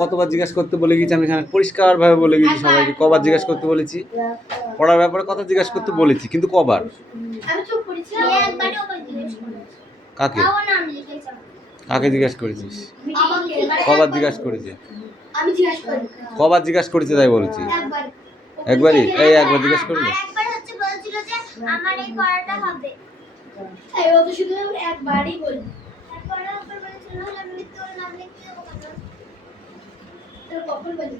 কতবার জিজ্ঞাসা করতে বলে গেছি আমি এখানে, পরিষ্কারভাবে বলে গেছি সবাইকে। কবার জিজ্ঞাসা করতে বলেছি? পড়ার ব্যাপারে কথা জিজ্ঞাসা করতে বলেছি, কিন্তু কবার? কাকে কাকে জিজ্ঞাসা করেছিস? কবার জিজ্ঞাসা করেছে? কবার জিজ্ঞাসা করেছে তাই বলেছি? একবারই। এই একবার জিজ্ঞাসা করলে আমার এই পড়াটা হবে, এই ও তো শুধু একবারই বলি, একবারও উপর বলেছিল আমি তোর নাম লিখতে হবে তোর কখন বলি।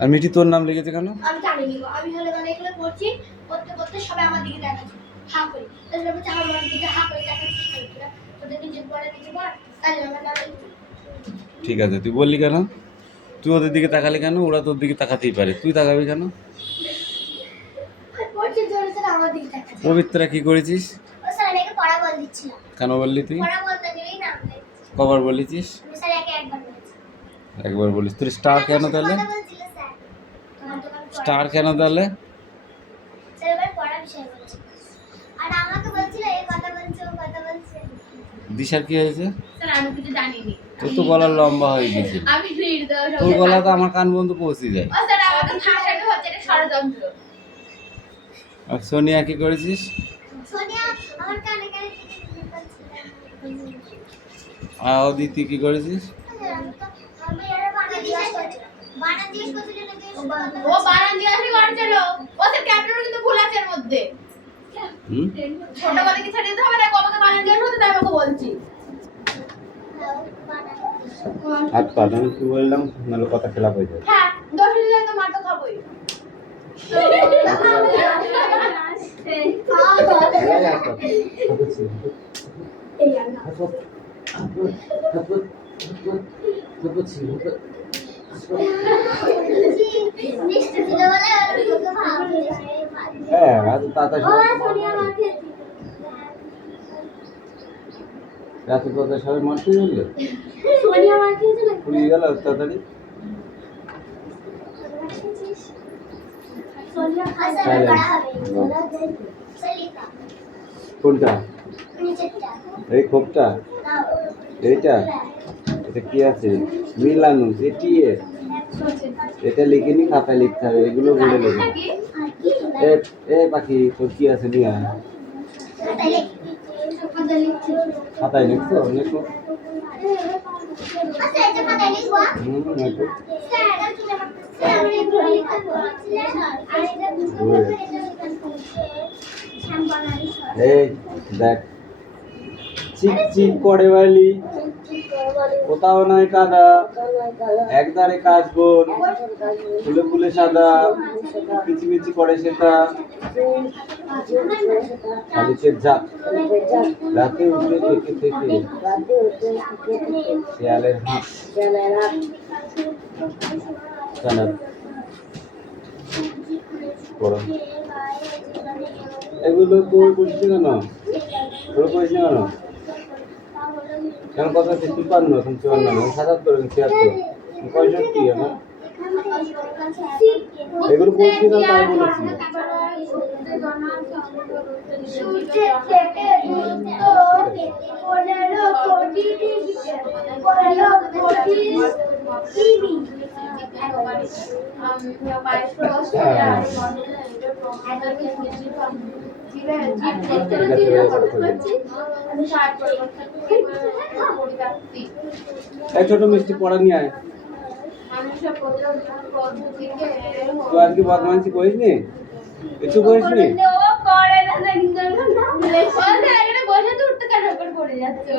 আর মিঠি তোর নাম লিখেছে কেন? আমি জানি না, আমি হলে মানে এগুলো পড়ছি, পড়তে পড়তে সবাই আমার দিকে তাকাচ্ছে, হা করি, তাহলে আমি চার আমার দিকে হা করে তাকাচ্ছি, তোদের নিজের পড়ে নিজে পড়, তাহলে আমার নাম। ঠিক আছে, তুই বললি কেন? তুই ওদের দিকে তাকালি কেন? ওরা তোর দিকে তাকাতেই পারে, তুই তাকাবি কেন? পবিত্রা কি করেছিস? ও স্যার আমাকে পড়া বল দিচ্ছিল। কেন বললি তুই? পড়া বলতে দিলেই না। কবার বলেছিস? আমি স্যার একবার বলেছি। একবার বলিস। তুই স্টার কেন তাহলে? স্টার কেন তাহলে? স্যার এবার পড়া বিষয় বলছি। আর আমাকে বলছিল এই কথা বলছে ও কথা বলছে। দিশার কি হয়েছে? স্যার আমি কিছু জানি না। তোর তো গলা লম্বা হয়ে গেছে। আমি নির্দোষ। তোর গলা তো আমার কান পর্যন্ত পৌঁছে যায়। ও স্যার আমাকে ভাষাটা হচ্ছে এটা ষড়যন্ত্র। আর সোনিয়া কি করেছিস? সোনিয়া আমার কানে কানে আর অদিতি কি করেছিস? আমি এর বানান জিজ্ঞেস করছিল নাকি? ও বানান জিজ্ঞেস করছিল। ও স্যার ক্যাপ্টেন কিন্তু ভুল আছে এর মধ্যে। ছোট বলে কি ছেড়ে দিতে হবে না, কমাকে বানান জিজ্ঞেস করতে তাই আমাকে বলছি। হাত পা আমি কি বললাম, নাহলে কথা খেলা হয়ে যাবে। হ্যাঁ 10 দিলে তো মার তো খাবই। হ্যাঁ তাড়াতাড়ি রাতে কথা সবাই মারতে গেলে পুড়িয়ে গেল তাড়াতাড়ি। কোনটা? এই খোপটা? এইটা? এটা কি আছে? মিলানো এটি এটা লিখিনি, খাতায় লিখতে হবে, এগুলো বলে দেবো। এ পাখি তোর কি আছে নিয়ে আয়। খাতায় লিখছো? লিখো। এই দেখ চিক চিক করে বালি, কোথাও নয় কাদা, একদারে কাজ বোন, ফুলে ফুলে সাদা, কিচিমিচি করে সেটা, শালিকের ঝাঁক, রাতে উঠে থেকে থেকে শেয়ালের হাঁক, এগুলো তুই বুঝছি কেন? তোর করিস না কেন? কেন কথা হচ্ছে 53 এখন 54 77 76 65 আমার এগুলো বলছি না তাই বলেছি। ছোট মিষ্টি পড়া নিয়ে আয়। তুই আজকে বদমাইশি করিস নি? কিছু করিস নি?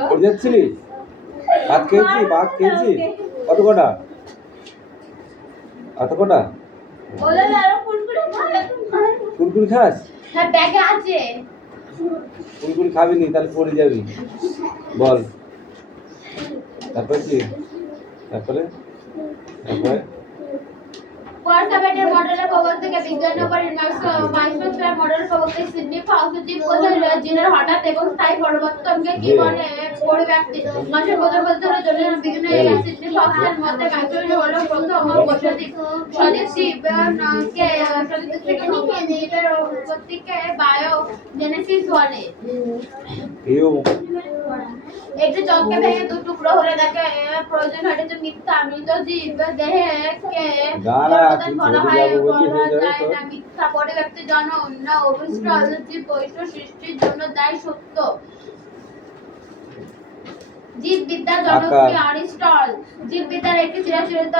পড়ে যাচ্ছিলি? ভাত খেয়েছি? ভাত খেয়েছি? কত কটা? কত কটা? কুরকুরি খাস? হ্যাঁ ব্যাগে আছে। কুরকুরি খাবি নি তাহলে পড়ে যাবি। বল তারপরে কি? তারপরে কোয়ার্টাবেটের মডেলের প্রবল থেকে বিজ্ঞাননগরের মাইক্রোস্ফিয়ার মডেলের প্রবল থেকে সিডনি পজিটিভ জিনের হঠাৎ এবং স্থায়ী পরিবর্তনকে কি বলে পরিব্যাপ্তি মানুষের প্রধান বলতে হলো জন্য বিভিন্ন সিডনি ফক্সের মধ্যে মাইক্রোস্ফিয়ার হলো প্রথম বৈদ্যুতিক সদস্য কে সদস্য থেকে নিজের উৎপত্তিকে বায়ো জেনেসিস 1-এ। ইউ একটি জগকে ভেঙে দু টুকরো হলে তাকে প্রয়োজন হয় যে মিথ্যা। মৃত জীব দেহকে দাঁড়া, জড়প্রধান তুই বলা ছোট হয়, যাবো বললি বলা হয়ে যাবে যায় তো। না মিথ্যা। পরিব্যক্তি জন অন্য অভিষ্ট জীব বৈশ্ব সৃষ্টির জন্য দায়ী সত্য। জীববিদ্যার জনক আকার। কি? অ্যারিস্টটল। জীববিদ্যার একটি চিরাচরিত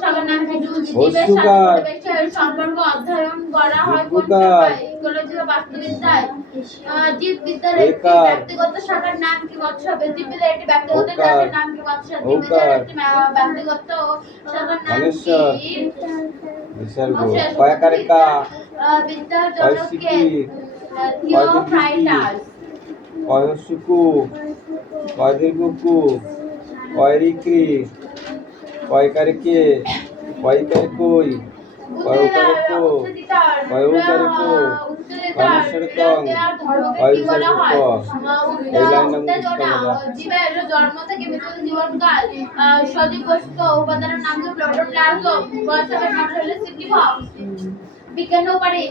শাখার নাম কি? জীবের সাথে অস্বীকার। পরিবেশের সম্পর্ক অধ্যয়ন করা হয় কোন বিজ্ঞান। শাখায়? ইকোলজি বা বাস্তুবিদ্যায়। জীববিদ্যার একটি বেকার। ব্যক্তিগত শাখার নাম কি? বৎস। জীববিদ্যার একটি ব্যক্তিগত ওকার। শাখার নাম কি? বৎস। জীববিদ্যার ওকার। একটি ব্যক্তিগত শাখার নাম অনেশ্বর। কি? বিসর্গ। বৎস। কয়াকারে কা। বিদ্যার কয় জনক কে? সিকি। থিওফ্রাইটাস। কয় সুকু। কয় দীর্ঘকু। কয় রিক্রি। কয় কারে কে। কয় কারে কই। কয় উকারে কো। কয় উকারে কো। কয় অনুসারে কং। কয় বিসর্গ ক। এই লাইনটা মুখস্থ করে যা। জীবের জন্ম থেকে মৃত্যু জীবনকাল সজীব বস্তু উপাদানের নাম হলো প্রোটোপ্লাজম। বয়সের নাম হলো সিটিফক্স। বিজ্ঞান উপাধি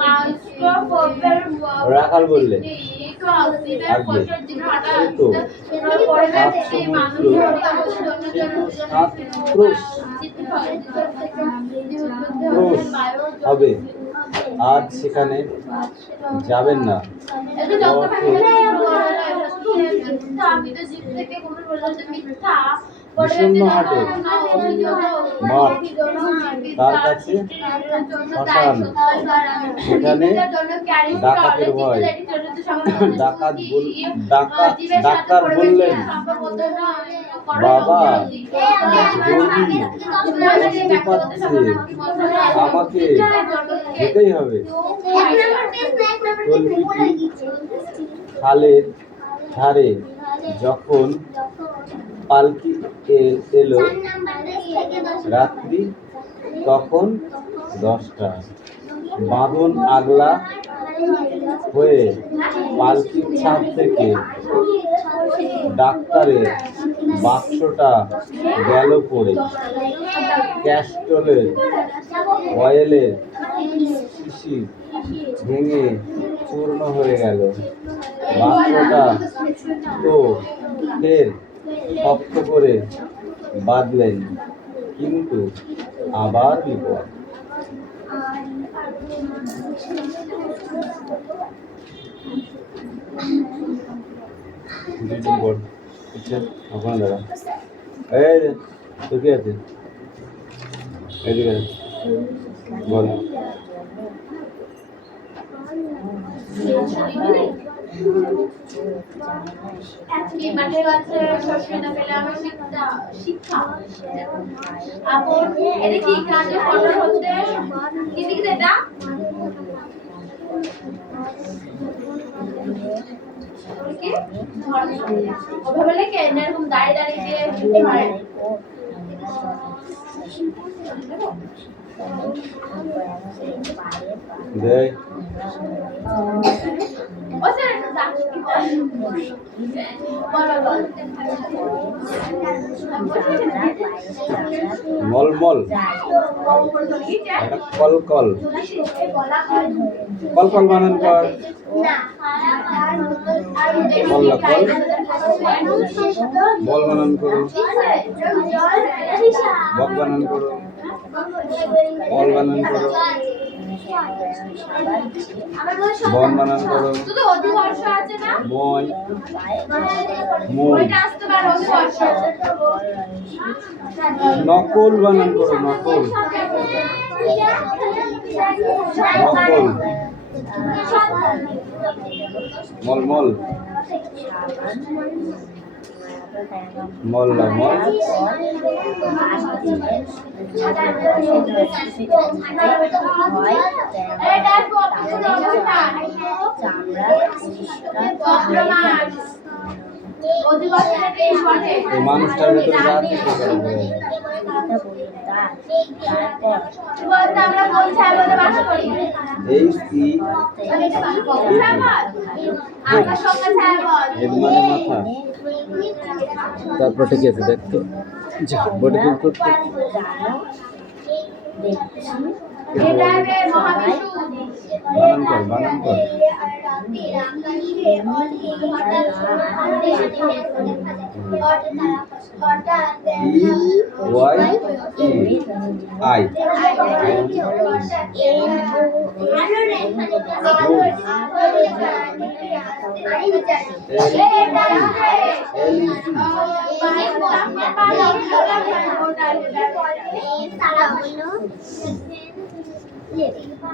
মাইক্রোস্কোপের রাখাল বললে জীবের আগে কোষের জীবন হঠাৎ এই তো পরিবেশে মানুষের সাত ক্রোশ হবে। আজ সেখানে যাবেন না। বিষণ্ণ হাটে মাঠ, তার কাছে শ্মশান, সেখানে ডাকাতের ভয়। ডাক্তার বললেন, বাবা রোগী কষ্ট পাচ্ছে, আমাকে যেতেই হবে। তল্পিটি খালের ধারে যখন পালকি এলো রাত্রি তখন 10টা। বাঁধন আগলা হয়ে পালকির ছাদ থেকে ডাক্তারের বাক্সটা গেল পড়ে। ক্যাস্টলের অয়েলের শিশি ভেঙে চূর্ণ হয়ে গেল। বাক্সটা তো ফের শক্ত করে বাঁধলেন, কিন্তু আবার বিপদ। ওখানে দাঁড়া। এই যে তোর কি আছে? এদিকে বল। মাঠের কাছে শস্য না পেলে আমার শিক্ষা আপন এটা কি কাজে কঠোর হচ্ছে কি লিখছে এটা কি ওভাবে লেখে এরকম দাঁড়িয়ে দাঁড়িয়ে দিয়ে লিখতে হয় দেখ ও স্যার মলমল কল কল কল কল বানান কর। কল কল বল বানান করো। বক বানান করো। কল বানান করো। বন বানান করো। শুধু অধিবর্ষ আছে না মই মই ওইটা আসতে পারে অধিবর্ষ নকল বানান করো। নকল নকল মলমল মল্লা মল এই মানুষটার ভেতরে যা আছে এই সি এর মানে মাথা। তারপর ঠিক আছে দেখতো বডি এটা হবে মহাবিষ্ণু। বানান কর। I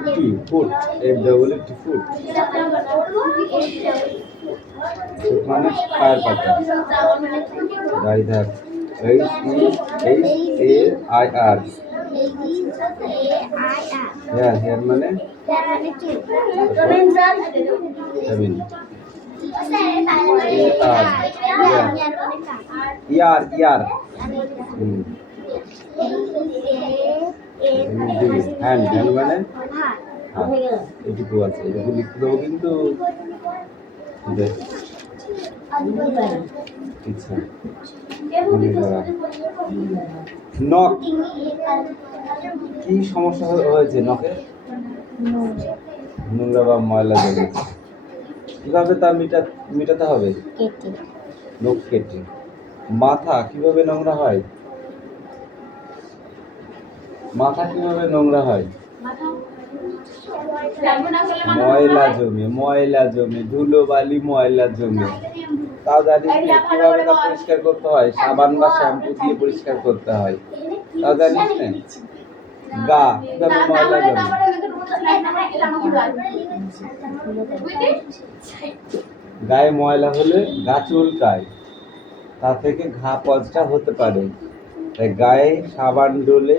T foot F double A T foot মানে ফায়ার পাতা গাড়ি ধার H A I R hair মানে seven year year hand hand মানে এটুকু আছে এটুকু লিখতে দেবো কিন্তু ইচ্ছা নখ কি সমস্যা হয়েছে নখে নোংরা বা ময়লা জমে কিভাবে তা মেটাতে হবে নখ কেটে মাথা কিভাবে নোংরা হয় মাথা কিভাবে নোংরা হয় ময়লা জমে ধুলো বালি ময়লা জমে তাও জানিস না কিভাবে তা পরিষ্কার করতে হয় সাবান বা শ্যাম্পু দিয়ে পরিষ্কার করতে হয় তাও জানিস না গা কিভাবে ময়লা জমে গায়ে ময়লা হলে গা চুলকায় তা থেকে ঘা পচটা হতে পারে তাই গায়ে সাবান ডলে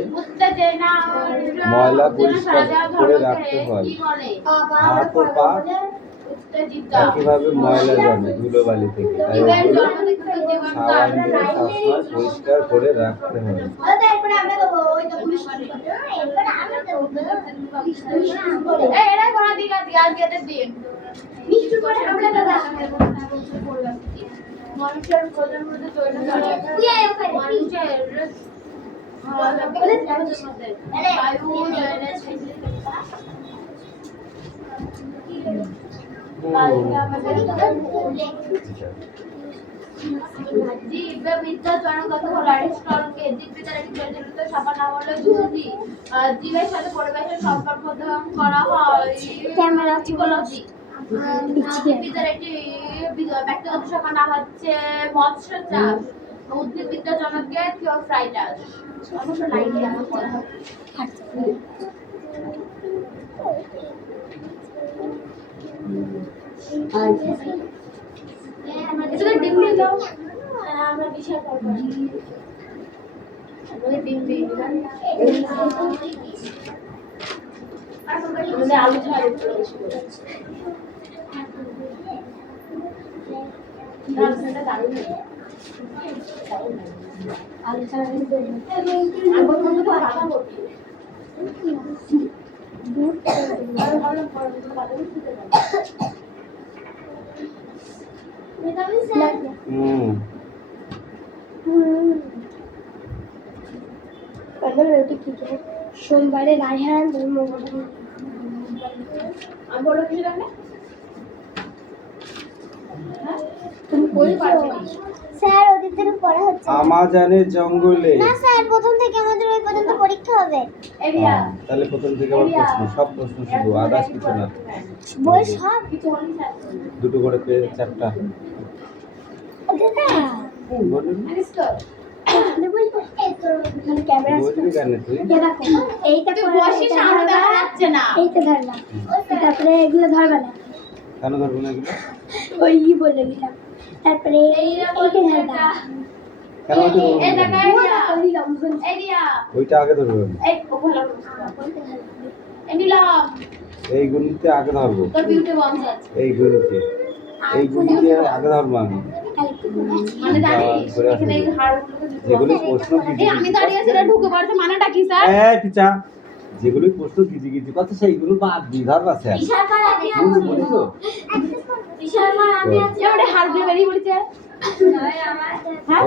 ময়লা পরিষ্কার করে রাখতে হয় হাত ও পা একইভাবে ময়লা জমে ধুলোবালি থেকে তাই ওগুলো সাবান দিয়ে সবসময় পরিষ্কার করে রাখতে হয় মানুষের কোলের মধ্যে তৈরি করে মানুষের জীবের সাথে পরিবেশের সম্পর্ক করা হয় উদ্ভিদবিদ্যার একটি ব্যক্তিগত শাখা নাম হচ্ছে মৎস্য চাষ উদ্ভিদবিদ্যা জনকে থিওফ্রাইটাস অবশ্য লাইন ডিম দিয়ে দাও আমরা বিশাল করবো ডিম দিয়ে আলু ঝাল আলু ছাড়া সোমবারে রায়হান স্যার ওদের পড়া হচ্ছে আমাজনের জঙ্গলে না স্যার প্রথম থেকে আমাদের ওই পর্যন্ত পরীক্ষা হবে তাহলে প্রথম থেকে আবার প্রশ্ন সব প্রশ্ন শুধু আদার্স কিছু না বই সব দুটো করে পেয়ে চারটা বলুন ক্যামেরা বুঝবি কেন তুই এইটা এইটা ধরলাম তারপরে এগুলো ধরবে না কেন ধরবো না এগুলো ওই বলে দিলাম তারপরে এইটা ধরলাম কেন ওইটা আগে ধরবো এই গুণিতে আগে ধরবো এই গুণিতে আগে ধরবো আমি যেগুলি প্রশ্ন যেগুলি প্রশ্ন গিজি গিজি কথা সেইগুলো বাদ দি ধরবা স্যার বুঝছো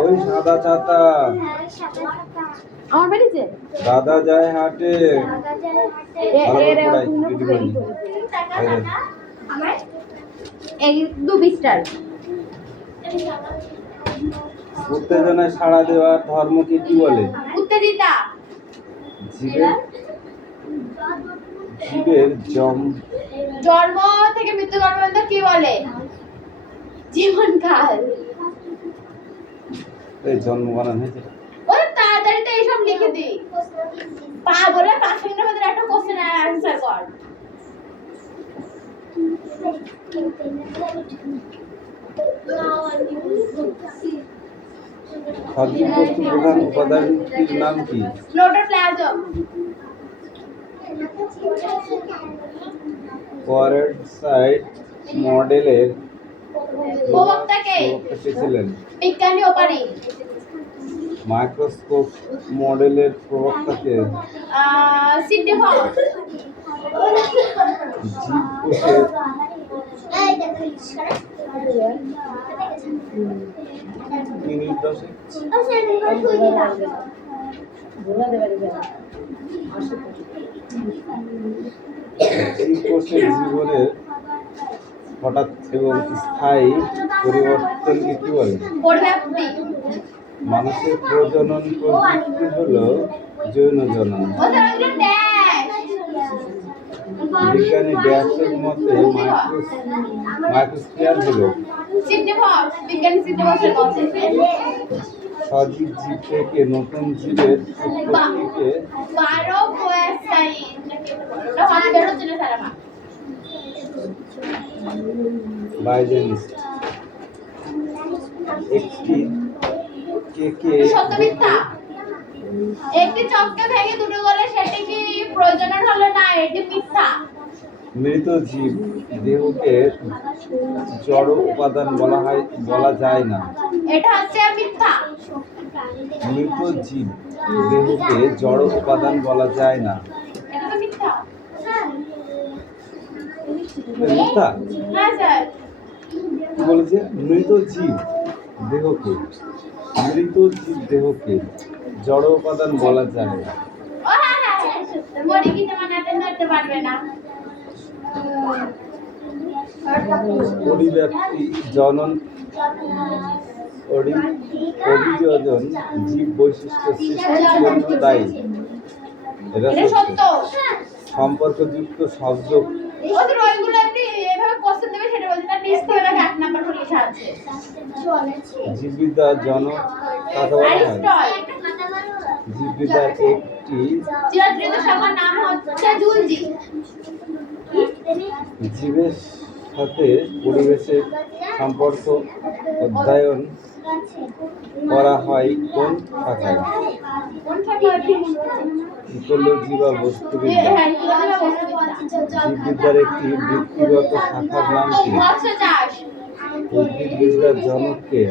ওই সাদা ছাতা আমার বাড়িতে দাদা যায় হাটে। এর ভালো করে পড়াই, পূর্ণ দিদিমণি। তৈরি করে আমার এই 2 বিস্টার উত্তেজনায় সাড়া দেওয়ার ধর্মকে কি বলে? উত্তেজিতা জীবের জীবের জন্ম থেকে মৃত্যু পর্যন্ত কি বলে? জীবনকাল। এই জন্ম বানান হয়েছে। ওই তাড়াতাড়ি তো এইসব লিখে দি বলে 5 সেকেন্ডের মধ্যে একটা কোশ্চেন অ্যানসার কর। সজীব বস্তুর প্রধান উপাদানটির নাম কি? প্রোটোপ্লাজম। কোয়ারেন্সাইট মডেলের প্রবক্তা কে ছিলেন? বিজ্ঞানী ওপারি। মাইক্রোস্কোপ মডেলের প্রবক্তা কে? Sydney Fox. জীবকোষের কি নির্দেশক? জীবকোষের জীবনের হঠাৎ এবং স্থায়ী পরিবর্তনকে কি বলে? পরিব্যক্তি। মানুষের প্রজনন প্রযুক্তি হলো যৌন জনন। বিজ্ঞানী ড্যাশের মতে মাইক্রোস্ফিয়ার হলো সিডনি ফক্স বিজ্ঞানী সিডনি ফক্সের মতে সজীব জীব থেকে নতুন জীবের উৎপত্তিকে বায়োজেনিস্ট। একটি কেকে সত্য মিথ্যা। একটি চককে ভেঙে দুটো গলে সেটি কি প্রয়োজনের হলো না, এটি মিথ্যা। মৃত জীব দেহকে জড় উপাদান বলা যায় না, এটা হচ্ছে মিথ্যা। মৃত জীব দেহকে জড় উপাদান বলা যায় না, এটা তো মিথ্যা। মিথ্যা হ্যাঁ স্যার। কি বলেছে? মৃত জীব দেহকে জড় উপাদান বলা যায় না। ও হ্যাঁ হ্যাঁ মরি কি মানে অ্যাটেন্ড করতে পারবে না। পরিব্যক্তি জনন অভিযোজন জীব বৈশিষ্ট্য সৃষ্টির জন্য দায়ী। এটা এটা সত্য। সম্পর্কযুক্ত শব্দ ওদের ওইগুলো এমনি এভাবে কোশ্চেন দেবে সেটা বলতে তার নিচ থেকে এক নাম্বার করে লেখা আছে। জীববিদ্যার জনক কাকে বলা হয়? অ্যারিস্টটল। জীববিদ্যার একটি চিরাচরিত সংজ্ঞার নাম হচ্ছে জুলজি। জীবের সাথে পরিবেশের সম্পর্ক অধ্যয়ন করা হয় কোন শাখায়? কোন শাখায়? ইকোলজি বা বস্তুবিদ্যা। হ্যাঁ ইকোলজি বা বস্তুবিদ্যা। জীববিদ্যার একটি বৃত্তিগত শাখার নাম কি? মৎস্য চাষ। উদ্ভিদবিদ্যার জনক কে?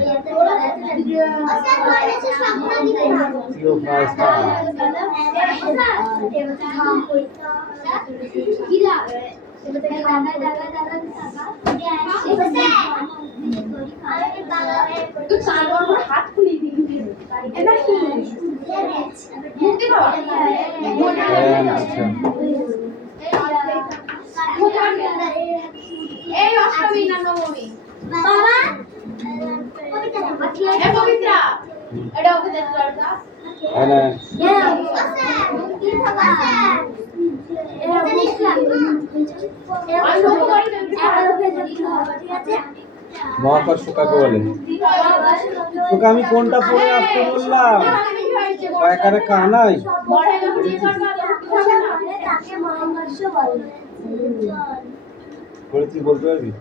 থিওফ্রাস্টাস। তুই চার হাত খুলিয়ে দিবি। এটা কি? মুক্তি বাবা। আচ্ছা এই অষ্টমী না নবমী? বাবা এ পবিত্রা। এটা অভিজিৎ দরজা। না মহাকর্ষ কাকে বলে? তোকে আমি কোনটা পড়ে আসতে বললাম? এখানে কানাই করে তুই বলতে পারবি?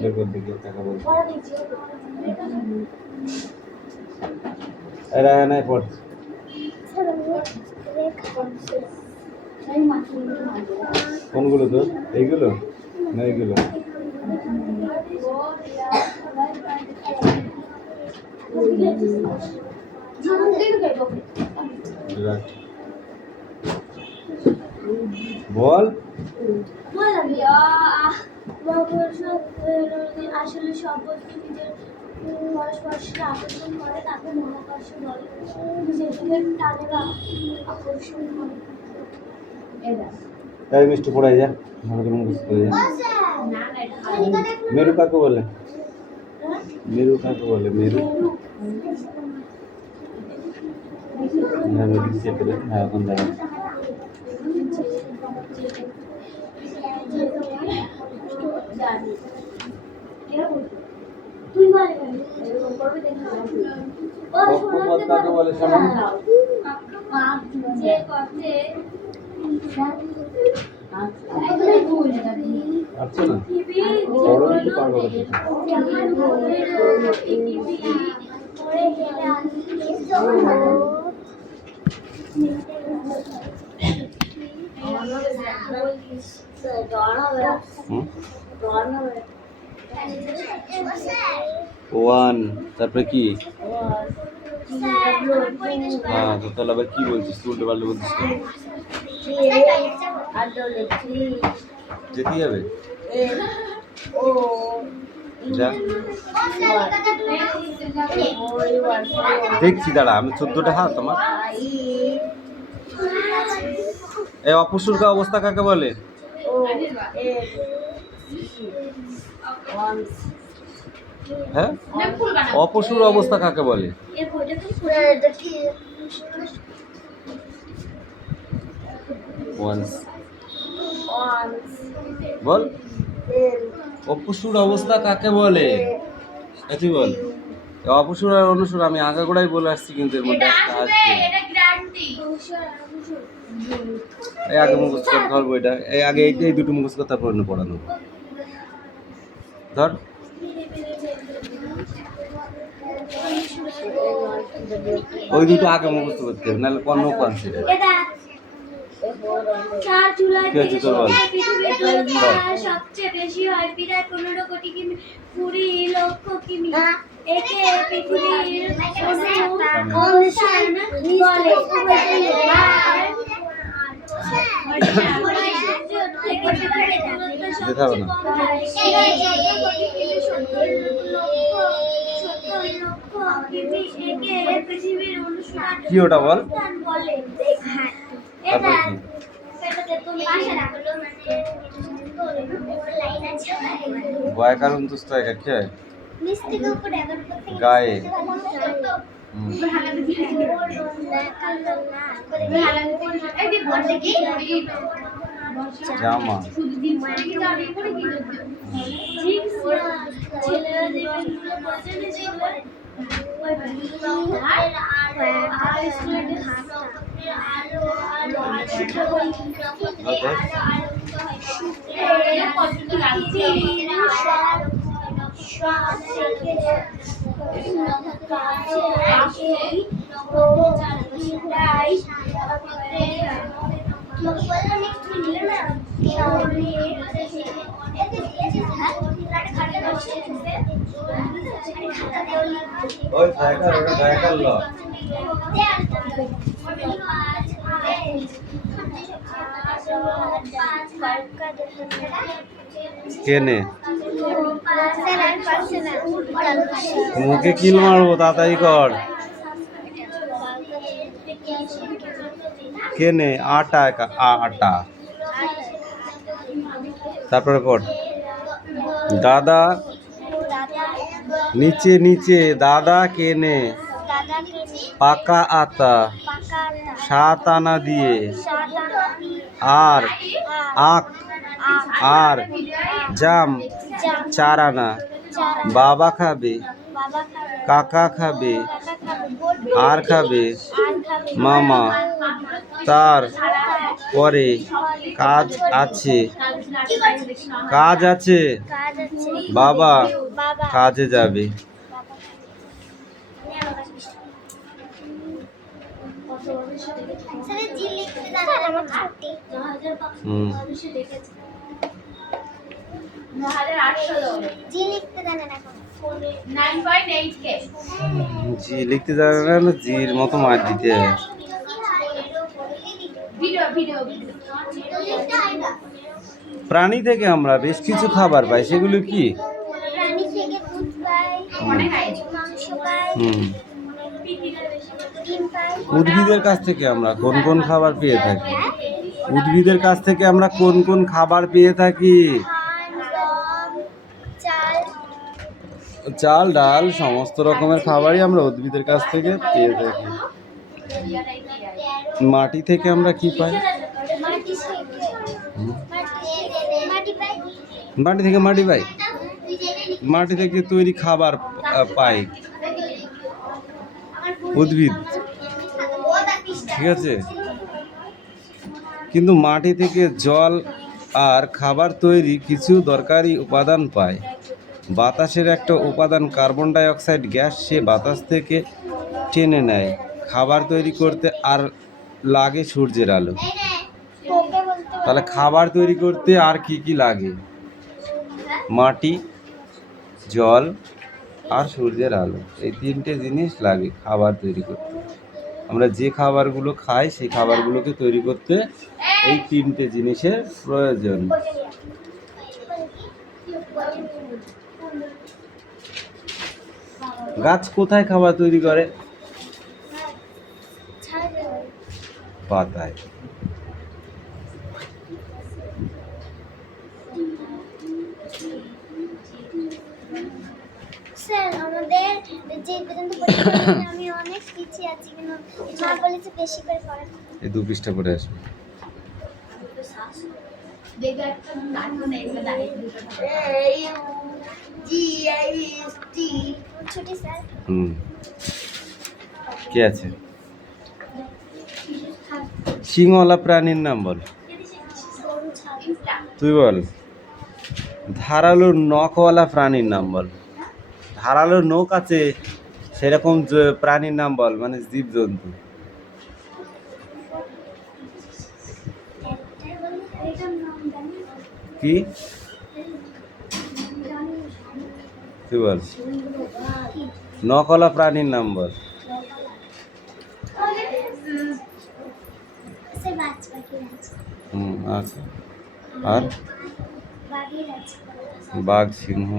বের কর দেখি টাকা বলতে। এরা নাই পড়। কোনগুলো তো? এইগুলো না এইগুলো? বল। আসলে সব বস্তু নিজের পরস্পরকে আকর্ষণ করে তাকে মহাকর্ষ বলে। যেদিকে টানে বা আকর্ষণ করে। তাই মিষ্টি পড়াই যা, ভালো করে মুখস্থ করে যা। মেরু কাকে বলে? মেরু কাকে বলে? মেরু হ্যাঁ লিখছি পেলে হ্যাঁ এখন দাঁড়া। তুই বলে কক্ষপথ কাকে বলে শোনো? যে করতে আচ্ছা না বড় একটু পারবো না। ওয়ান তারপরে কি? হ্যাঁ তো তাহলে আবার কি বলছিস? উল্টো পাল্টা বলছিস তো? যেতেই হবে যা। দেখছি দাঁড়া আমি 14টা হাত তোমার। এই অপসূর্কা অবস্থা কাকে বলে? হ্যাঁ অপসূর অবস্থা কাকে বলে? বল অপসূর অবস্থা কাকে বলে? তুই বল। অপসূর আর অনুসূর আমি আগাগোড়াই বলে আসছি কিন্তু এর মধ্যে একটা আসবে। এই আগে মুখস্থ করে ধর বইটা, এই আগে এই দুটো মুখস্থ করে তারপর পড়ানো ধর। ওই দুটো আগে মুখস্থ করতে হবে নাহলে কোনো কনসিডার। চার জুলাই কি হচ্ছে তোর বল? সবচেয়ে বেশি হয় প্রায় 15 কোটি কিমি 20 লক্ষ কিমি। একে পৃথিবীর অবস্থান দেখাবো না কি ওটা বল? তারপর কি? ব্যাকরণ দুষ্ট একা কে গায়ে জামা ওই সাইকেল ওটা সাইকেল ল কেনে মুখে কিল মারবো তাড়াতাড়ি কর কেনে আটা আটা তারপরে পড় দাদা নিচে নিচে দাদা কেনে পাকা আতা 7 আনা দিয়ে আর আখ আর জাম 4 আনা বাবা খাবে কাকা খাবে আর খাবে মামা তার পরে কাজ আছে বাবা কাজে যাবে জি লিখতে জানে না জির মতো মার দিতে হয় প্রাণী থেকে আমরা বেশ কিছু খাবার পাই সেগুলো কি মাংস পাই, হুম। ডিম পাই। উদ্ভিদের কাছ থেকে আমরা কোন কোন খাবার পেয়ে থাকি? উদ্ভিদের কাছ থেকে আমরা কোন কোন খাবার পেয়ে থাকি? ধান, গম, চাল, চাল, ডাল, সমস্ত রকমের খাবারই আমরা উদ্ভিদের কাছ থেকে পেয়ে থাকি। মাটি থেকে আমরা কি পাই? মাটি থেকে মাটি পাই। মাটি থেকে মাটি পাই। মাটি থেকে তৈরি খাবার পাই উদ্ভিদ, ঠিক আছে? কিন্তু মাটি থেকে জল আর খাবার তৈরি কিছু দরকারি উপাদান পায়। বাতাসের একটা উপাদান কার্বন ডাই অক্সাইড গ্যাস, সে বাতাস থেকে টেনে নেয় খাবার তৈরি করতে, আর লাগে সূর্যের আলো। তাহলে খাবার তৈরি করতে আর কি কি লাগে? মাটি, জল আর সূর্যের আলো, এই তিনটে জিনিস লাগে খাবার তৈরি করতে। আমরা যে খাবারগুলো খাই সেই খাবারগুলোকে তৈরি করতে এই তিনটে জিনিসের প্রয়োজন। গাছ কোথায় খাবার তৈরি করে? পাতায়। স্যার আমাদের যে পর্যন্ত পরীক্ষা হয়েছে, আমি অনেক পিছিয়ে আছি, কিন্তু মা বলেছে বেশি করে পড়া। এই 2 পৃষ্ঠা পড়ে আসবে। ছুটি স্যার। হুম, কে আছে? শিংওয়ালা প্রাণীর নাম বল। গরু, ছাগল, তুই বল। ধারালো নখওয়ালা প্রাণীর নাম বল। ধারালো নখ আছে সেরকম প্রাণীর নাম বল, মানে জীবজন্তু। কি তুই বল? নখওয়ালা প্রাণীর নাম বল। স্যার বাজ পাখি আছে, হুম, আচ্ছা। আর বাঘের আছে, বাঘ, সিংহ,